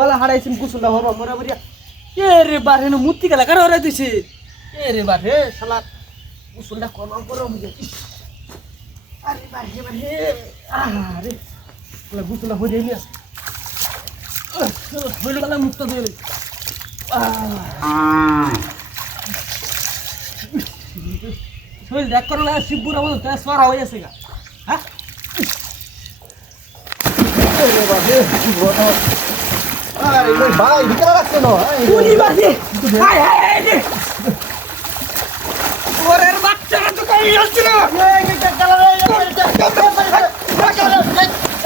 বলা হারাইছিন কুসুলা হবা মরা বরিয়া এ রে বারে ন মুতি গেলা কার হরাই দিছে এ রে বারে শালা কুসুলটা কমাম করো মুজে আরে বারে বারে আরে শালা কুসুলা হয়ে যাই না হইলো গেলা মুক্ত দিলে শরীর দেখ করো না শিবপুর আমাদের ট্রান্সফার হয়ে গেছে গা হ্যাঁ আরে ভাই ভিতরে রাখছে না পুরি বাজে হাই হাই হাই ওরের বাচ্চারা তো কই আসছে না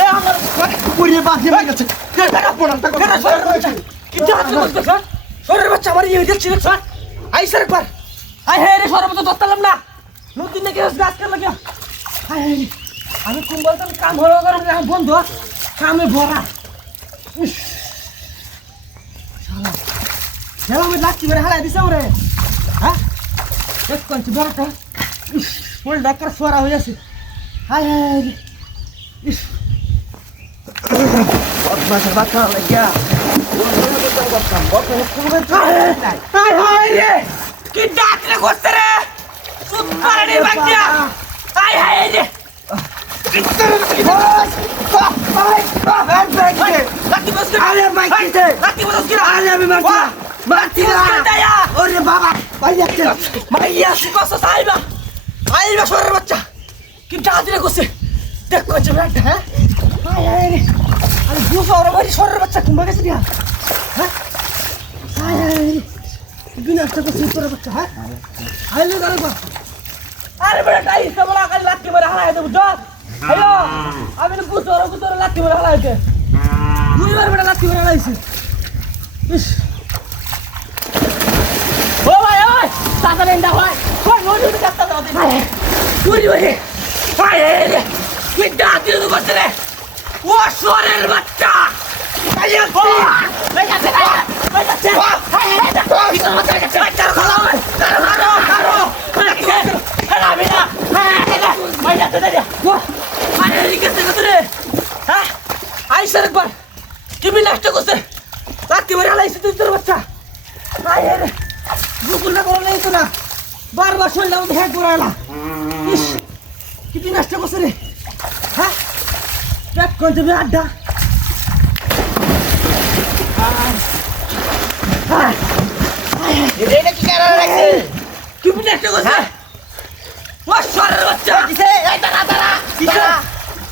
এই আমার পুরি বাজে হয়ে গেছে টাকা পড়াটা কেন শরীর বাচ্চা কি জাহাজ করতে স্যার শরীর বাচ্চা আমার এই দেখছি না স্যার আই স্যার একবার হাই হাই রে শরীর বাচ্চা দস্তালাম না নতুন নাকি গাছ কাট লাগিয়া হাই হাই আমি কুম্বল তো কাম হলো করে এখন বন্ধ কামে ভরা শালা শালা আমি লাচ্ছি মেরে হালাই দিছ রে হ্যাঁ এক কঞ্চি বড়টা ফুল ডাক্তার সোরা হয়ে আছে হাই হাই ইস বাচ্চা লাগিয়া হাই হাই রে কি ডাকলে করতে রে সুপারি বাচ্চা হাই হাই রে আরে বেটা ইসা বলা কাল লাত্তি মারা হারাই দেব জল হ্যালো আমি তো কুতর লাত্তি মারা হারাইতে দুইবার বেটা লাত্তি মারা হারাইছে ইস ও ভাই ওই সাদা লেন্ডা ভাই কই নদী উঠে কাটতে দাও ভাই পুরি ভাই ভাই রে কি ডাকি তো করতে রে ও সোরের বাচ্চা আইয়া ও ভাই যাচ্ছে ভাই যাচ্ছে ভাই কি করতে যাচ্ছে বাচ্চা খাও কারো আমি না ভাই যাচ্ছে দাদা আরে রিকেতে কত রে হ্যাঁ আই স্যার একবার কি নষ্ট করছে লাত্তি মারা হারাইছে তুই তোর বাচ্চা আই রে গুকুলটা করে নেই তো না বারবার শরীরটা মধ্যে হ্যাক করে এলা ইস কি নষ্ট করছে রে হ্যাঁ পেট করতে হবে আড্ডা এটা কি কারণ রাখছে কি নষ্ট করছে ও সরের বাচ্চা দিছে এই দাঁড়া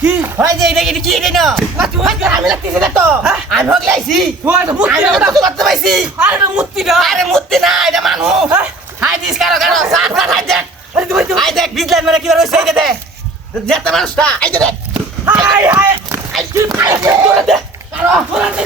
কি হয় যে এটা কি রে না লাত্তি মারা আমি লাগতেছি না তো আমি হক লাইছি ওই তো মুত্তি আমি না তো করতে পাইছি আরে না মুত্তি না আরে মুত্তি না এটা মানুষ হ্যাঁ হাই দিস কারো সাত হাই দেখ আরে তুই হাই দেখ বিজলান মানে কি হইছে এই দে যেতে মানুষটা এই দেখ হাই হাই আই কি তোরা দে কারো তোরা দে